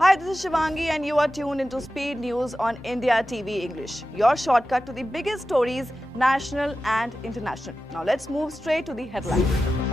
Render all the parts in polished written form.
Hi, this is Shivangi and you are tuned into Speed News on India TV English, your shortcut to the biggest stories, national and international. Now let's move straight to the headlines.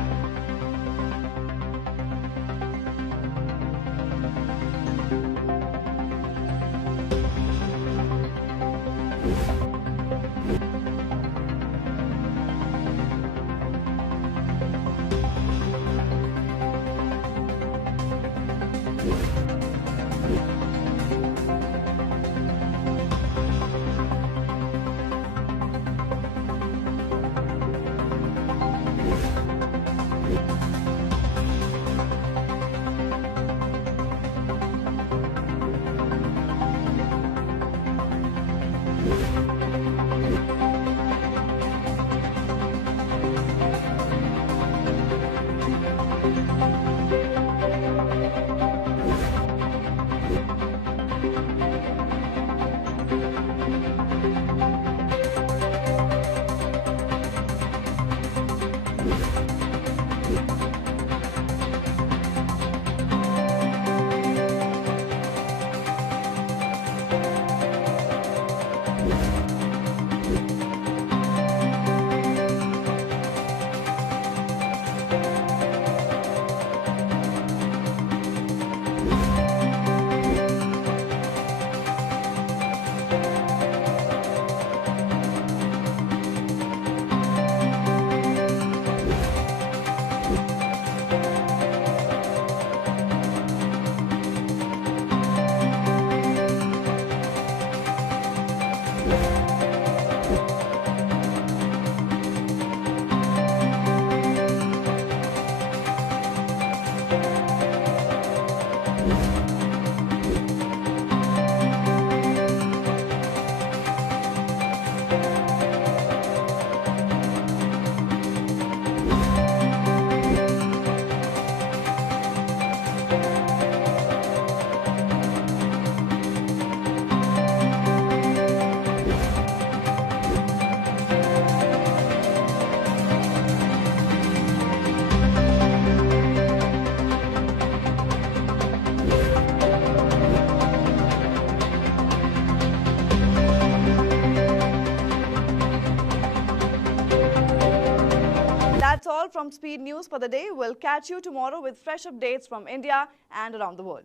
That's all from Speed News for the day. We'll catch you tomorrow with fresh updates from India and around the world.